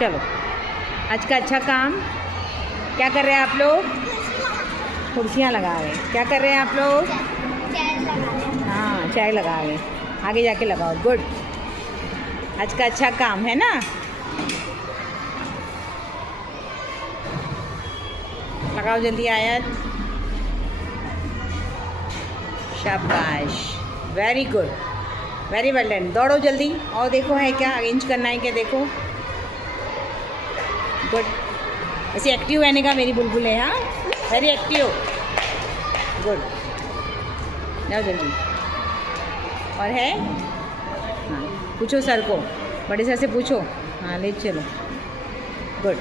चलो, आज का अच्छा काम क्या कर रहे हैं आप लोग? कुर्सियाँ लगा रहे हैं। क्या कर रहे हैं आप लोग? हाँ, चाय लगा रहे हैं। आगे जाके लगाओ। गुड, आज का अच्छा काम है ना। लगाओ जल्दी आयत। शाबाश, very good, very well done. दौड़ो जल्दी। और देखो है क्या अरेंज करना है क्या? देखो, गुड। ऐसे एक्टिव रहने का मेरी बुलबुल है। हाँ, वेरी एक्टिव, गुड। जाओ जल्दी। और है? हाँ, पूछो सर को, बड़े सर से पूछो। हाँ, ले चलो। गुड।